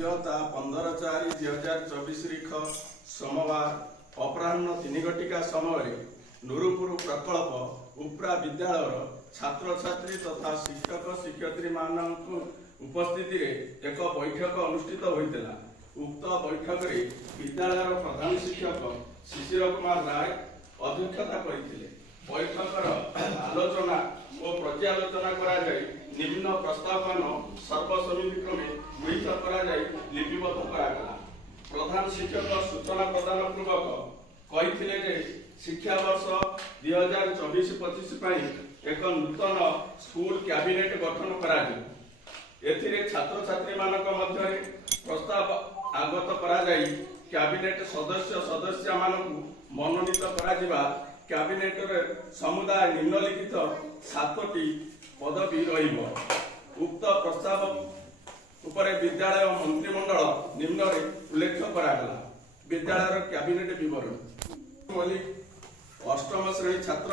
सद्यता 15/4/2024 सोमवार अपराह्न 3 घटिका समय नूरुपुर प्रकल्प उपरा विद्यालय छात्र छात्री तथा शिक्षक शिक्षयित्री मानक उपस्थिति एक बैठक अनुष्ठित होता। उक्त बैठक में विद्यालय प्रधान शिक्षक शिशिर कुमार राय अध्यक्षता करते। बैठकर आलोचना और पर्यालोचना कराई निम्न प्रस्तावन सर्वसम्मतिक्रमे गृहीत कराई लिपिबद्ध करागला। प्रधान शिक्षक सूचना प्रदान पूर्वक कही जे शिक्षा वर्ष 2024-25 एक नूतन स्कूल कैबिनेट गठन एथिरे छात्र छात्री मानक मध्य प्रस्ताव आगत कराई कैबिनेट सदस्य मानक मनोनीत करा। कैबिनेट समुदाय निम्नलिखित 7टी पदवी रहिबो। उक्त प्रस्ताव उपरे विद्यालय मंत्रिमंडल निम्न उल्लेख करागला। विद्यालय कैबिनेट विवरण मल्लिक 8म श्रेणी छात्र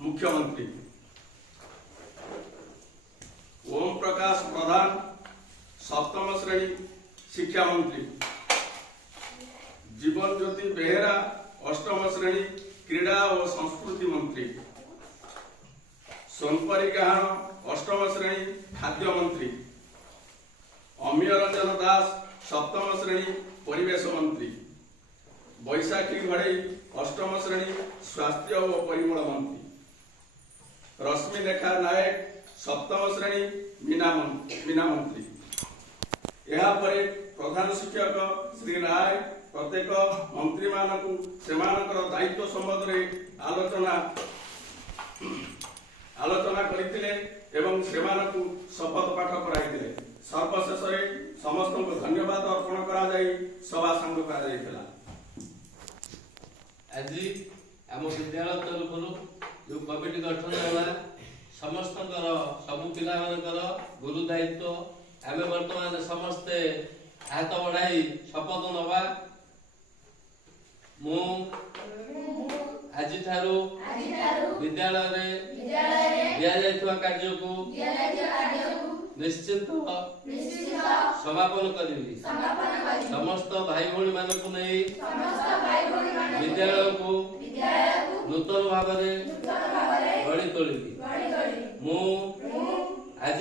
मुख्यमंत्री, ओम प्रकाश प्रधान 7म श्रेणी शिक्षा मंत्री, जीवन ज्योति बेहेरा 8म श्रेणी क्रीड़ा और संस्कृति मंत्री, सोनपरी गाहन 8म श्रेणी खाद्य मंत्री, अमीय रंजन दास 7म श्रेणी परिवेश मंत्री, बैशाखी घड़ई 8म श्रेणी स्वास्थ्य और परिमल मंत्री, रश्मिलेखा नायक 7म श्रेणी मीना मंत्री। यहाँ पर प्रधान शिक्षक श्री राय प्रत्येक मंत्री मानक सेमानकर दायित्व संबंध में आलोचना करथिले एवं सेमानकु शपथ पाठ कराइथिले। सर्वशेष समस्त को धन्यवाद अर्पण करा जाई सभा संग करा जाइथिला। आज आम विद्यालय तरफ जो कमिटी गठन होला समस्त सबु पिला गुरु दायित्व आम वर्तमान समस्ते हाथ बढ़ाई शपथ नवा। मु आज विद्यालय दिया कार्य को निश्चित समापन करी समस्त भाई भौणी मान को नहीं विद्यालय को नूतन भाव गढ़ी तोली। मु आज